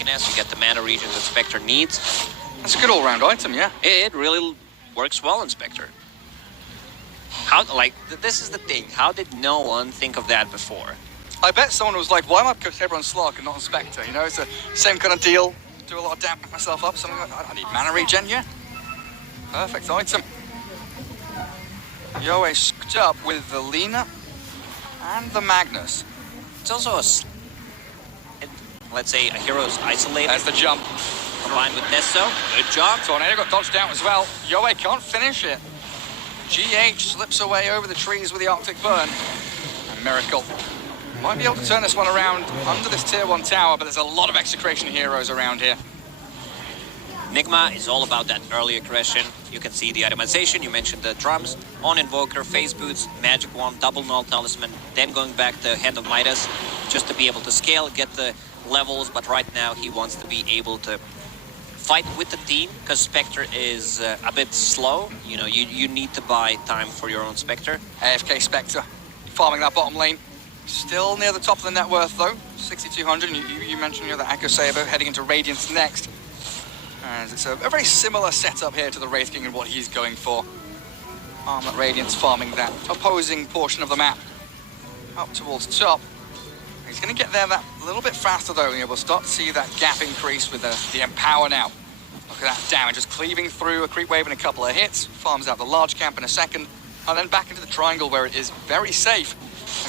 tankiness, you get the mana regen that Spectre needs. That's a good all-round item, yeah. It really works well in Spectre. How, like, this is the thing. How did no one think of that before? I bet someone was like, why am I Saber on Slark and not on Spectre? You know, it's the same kind of deal. Do a lot of damage myself up, something like I need mana regen, yeah. Perfect item. Yoe sucked up with the Lina and the Magnus. It's also let's say a hero's isolated. There's the jump. Combined with Nesso. Good job. Tornado got dodged out as well. Yoe can't finish it. GH slips away over the trees with the Arctic Burn. And Miracle might be able to turn this one around under this tier 1 tower, but there's a lot of execration heroes around here. Nigma is all about that early aggression. You can see the itemization. You mentioned the drums. On Invoker, Phase Boots, Magic Wand, Double Null Talisman, then going back to Hand of Midas just to be able to scale, get the levels, but right now he wants to be able to fight with the team because Spectre is a bit slow. You know, you need to buy time for your own Spectre. AFK Spectre, farming that bottom lane. Still near the top of the net worth though, 6,200. You mentioned the Echo Saber heading into Radiance next. And it's a very similar setup here to the Wraith King and what he's going for. Armlet Radiance farming that opposing portion of the map up towards top. He's going to get there that little bit faster though, and we'll start to see that gap increase with the Empower now. Look at that damage, just cleaving through a creep wave in a couple of hits, farms out the large camp in a second, and then back into the triangle where it is very safe.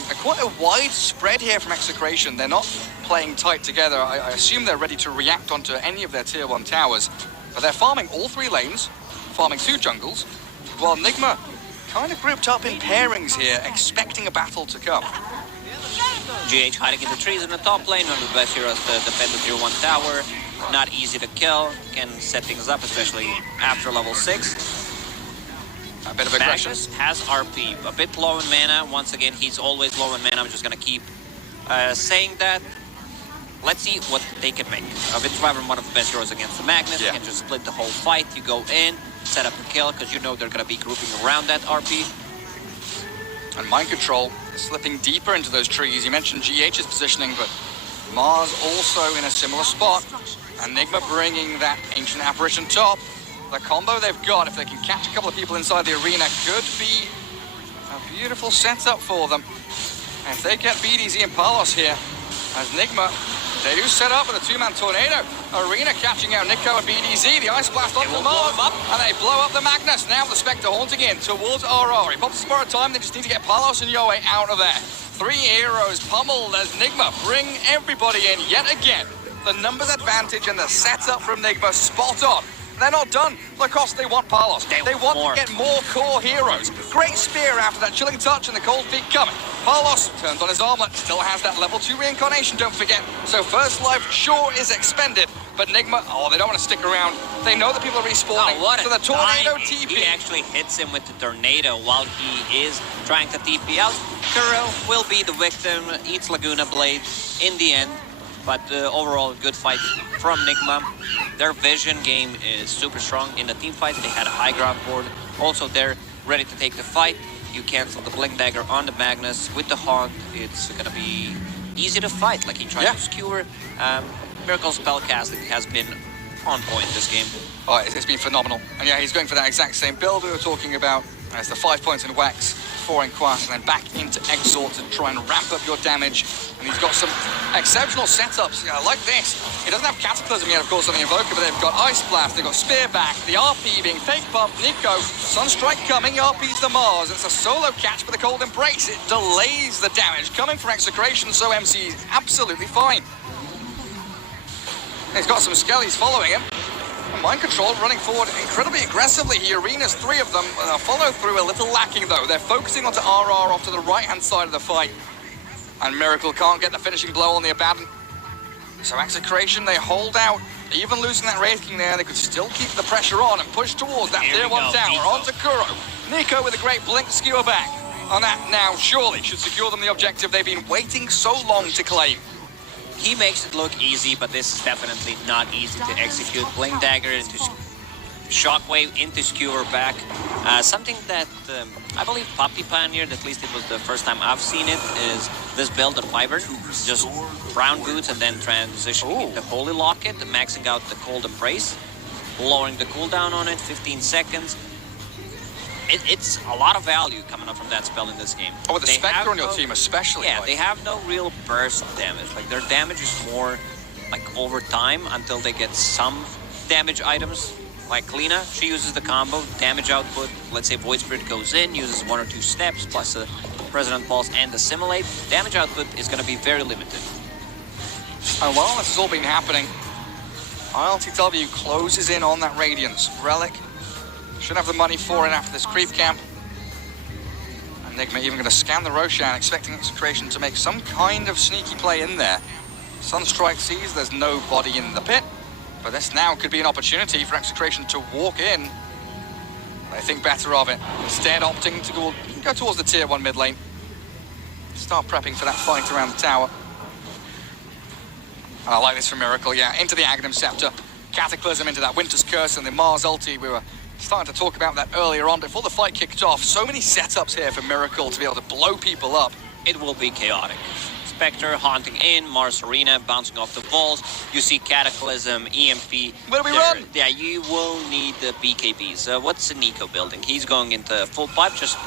And quite a wide spread here from Execration. They're not playing tight together. I assume they're ready to react onto any of their tier 1 towers, but they're farming all 3 lanes, farming 2 jungles, while Nigma kind of grouped up in pairings here, expecting a battle to come. GH hiding in the trees in the top lane, one of the best heroes to defend the tier 1 tower. Not easy to kill, can set things up, especially after level 6. A bit of aggression. Magnus has RP, a bit low in mana. Once again, he's always low in mana. I'm just going to keep saying that. Let's see what they can make. Witchwyvern, one of the best heroes against the Magnus. You can just split the whole fight. You go in, set up a kill, because you know they're going to be grouping around that RP. And Mind Control slipping deeper into those trees. You mentioned GH's positioning, but Mars also in a similar spot. And Nigma bringing that Ancient Apparition top. The combo they've got, if they can catch a couple of people inside the arena, could be a beautiful setup for them. And if they get BDZ and Palos here, as Nigma, they do set up with a 2-man tornado. Arena catching out Nico and BDZ, the Ice Blast onto the Mars, and they blow up the Magnus. Now the Spectre haunting in towards RR. He pops a spur of time, they just need to get Palos and Yoe out of there. 3 heroes pummeled as Nigma bring everybody in yet again. The numbers advantage and the setup from Nigma spot on. They're not done. Lacoste, they want Palos. They want to get more core heroes. Great spear after that chilling touch and the cold feet coming. Palos turns on his armlet, still has that level 2 reincarnation, don't forget. So first life sure is expended, but Nigma, they don't want to stick around. They know that people are respawning. So the tornado TP. He actually hits him with the tornado while he is trying to TP out. Kuro will be the victim, eats Laguna Blade in the end. But overall, good fight from Nigma. Their vision game is super strong in the team fight. They had a high ground board. Also, they're ready to take the fight. You cancel the Blink Dagger on the Magnus with the Haunt. It's going to be easy to fight. Like he tried to skewer. Miracle spellcasting has been on point this game. Oh, it's been phenomenal. And yeah, he's going for that exact same build we were talking about. It's the 5 points in Wax, 4 in Quast, and then back into Exalt to try and ramp up your damage. And he's got some exceptional setups like this. He doesn't have Cataclysm yet, of course, on the Invoker, but they've got Ice Blast, they've got Spear back, the RP being fake pump, Nico, Sunstrike coming, RP's the Mars. It's a solo catch for the Cold Embrace. It delays the damage coming from Execration, so MC is absolutely fine. He's got some Skellies following him. Mind Control running forward incredibly aggressively. He arenas 3 of them. Follow through a little lacking though. They're focusing onto RR off to the right-hand side of the fight. And Miracle can't get the finishing blow on the Abaddon. So Execration, they hold out. Even losing that Wraith King there, they could still keep the pressure on and push towards that tier 1 tower. Nico. Onto Kuro. Nico with a great blink skewer back. On that now surely should secure them the objective they've been waiting so long to claim. He makes it look easy, but this is definitely not easy to execute. Blink Dagger into Shockwave into Skewer back. Something that I believe Puppy pioneered, at least it was the first time I've seen it, is this build of Wyvern. Just brown boots and then transitioning into Holy Locket, maxing out the Cold Embrace, lowering the cooldown on it, 15 seconds. It's a lot of value coming up from that spell in this game. Oh, with the Spectre on your team especially. Yeah, like. they have no real burst damage. Like, their damage is more like over time until they get some damage items. Like Lina, she uses the combo, damage output. Let's say Void Spirit goes in, uses 1 or 2 steps, plus a Resonant Pulse and Assimilate. Damage output is going to be very limited. And while this has all been happening, ILTW closes in on that Radiance. Relic should have the money for it after this creep camp. Enigma even going to scan the Roshan, expecting Execration to make some kind of sneaky play in there. Sunstrike sees there's nobody in the pit, but this now could be an opportunity for Execration to walk in. They think better of it, instead opting to go towards the tier 1 mid lane. Start prepping for that fight around the tower. And I like this from Miracle, yeah, into the Aghanim Scepter, Cataclysm into that Winter's Curse and the Mars ulti. We were starting to talk about that earlier on before the fight kicked off. So many setups here for Miracle to be able to blow people up. It will be chaotic. Spectre haunting in, Mars Arena bouncing off the walls. You see Cataclysm, EMP. Where do we run? Yeah, you will need the BKBs. What's Nico building? He's going into full pipe, just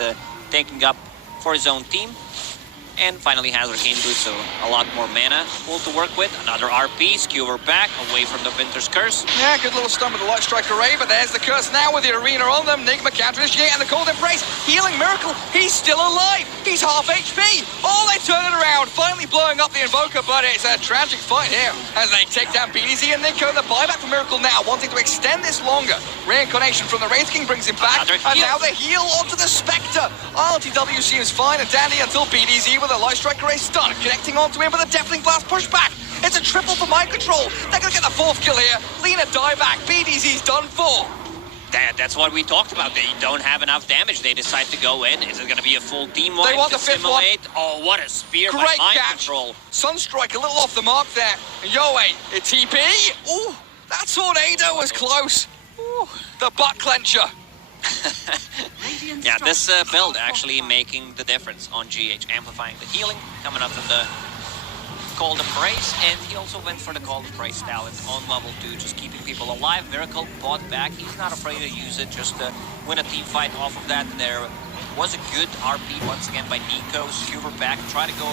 taking up for his own team. And finally has Arcane Boots, so a lot more mana pool to work with. Another RP, Skewer back, away from the Winter's Curse. Yeah, good little stun with the Light Strike Array, but there's the Curse now with the Arena on them. Nigma counter-initiate and the Cold Embrace. Healing Miracle, he's still alive. He's half HP. Oh, they turn it around, finally blowing up the Invoker, but it's a tragic fight here as they take down BDZ and Nico. The buyback for Miracle now, wanting to extend this longer. Reincarnation from the Wraith King brings him back, and now the heal onto the Spectre. RLTW seems fine and dandy until BDZ with a Light Strike Array stun, connecting onto him with a Deafening Blast pushback. It's a triple for Mind Control. They're going to get the 4th kill here. Lina dieback. BDZ's done for. That's what we talked about. They don't have enough damage. They decide to go in. Is it going to be a full team wipe? They want the 5th one. Oh, what a spear by Great Mind catch. Control. Sunstrike a little off the mark there. Yoey, a TP. Ooh, that Tornado was close. Ooh, the butt clencher. Yeah, this build actually making the difference on GH, amplifying the healing, coming up from the Cold Embrace, and he also went for the Cold Embrace talent on level 2, just keeping people alive. Miracle bought back, he's not afraid to use it, just to win a team fight off of that. There was a good RP once again by Nico, Skewer back, try to go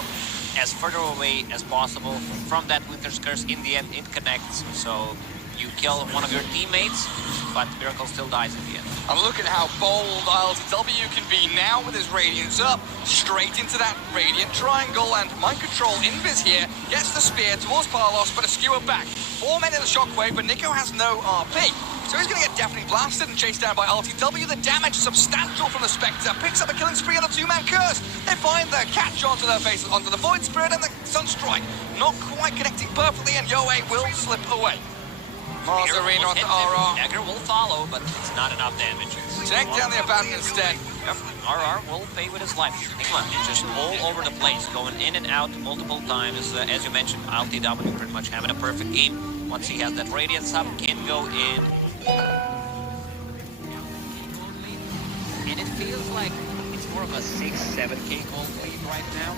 as further away as possible from that Winter's Curse. In the end, it connects, so you kill one of your teammates, but Miracle still dies in the end. And look at how bold ILTW can be now with his Radiance up, straight into that Radiant Triangle, and Mind Control Invis here gets the spear towards Parlos, but a Skewer back. 4 men in the Shockwave, but Nico has no RP. So he's going to get definitely blasted and chased down by ILTW. The damage substantial from the Spectre, picks up a killing spree on the 2-man Curse. They find the catch onto their faces, onto the Void Spirit and the Sunstrike. Not quite connecting perfectly, and Yoey will slip away. Mars Arena onto RR. Dagger will follow, but it's not enough damage. Take down the Abandon instead. Yep, RR will pay with his life. Nigma is just all over the place, going in and out multiple times. As you mentioned, ILTW pretty much having a perfect game. Once he has that Radiance up, can go in. And it feels like it's more of a 6-7k gold lead right now,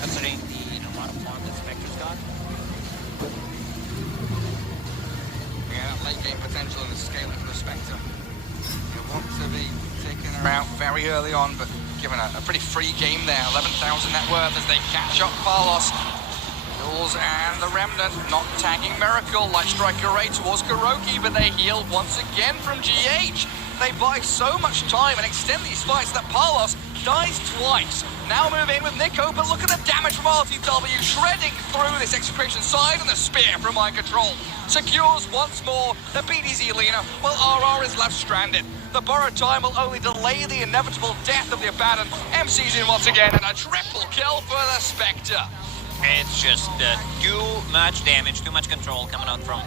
considering the amount of farm that Spectre's got. Late game potential and the scale for the Spectre. You want to be taking her out very early on, but given a pretty free game there. 11,000 net worth as they catch up Parlos. Jules and the Remnant not tagging Miracle. Light Strike Array towards Kuroki, but they heal once again from GH. They buy so much time and extend these fights that Parlos dies twice. Now move in with Nico, but look at the damage from RLTW, shredding through this Execration side, and the spear from Mind Control secures once more the BDZ Lina, while RR is left stranded. The borrowed time will only delay the inevitable death of the Abaddon. MC's in once again, and a triple kill for the Spectre. It's just too much damage, too much control coming out from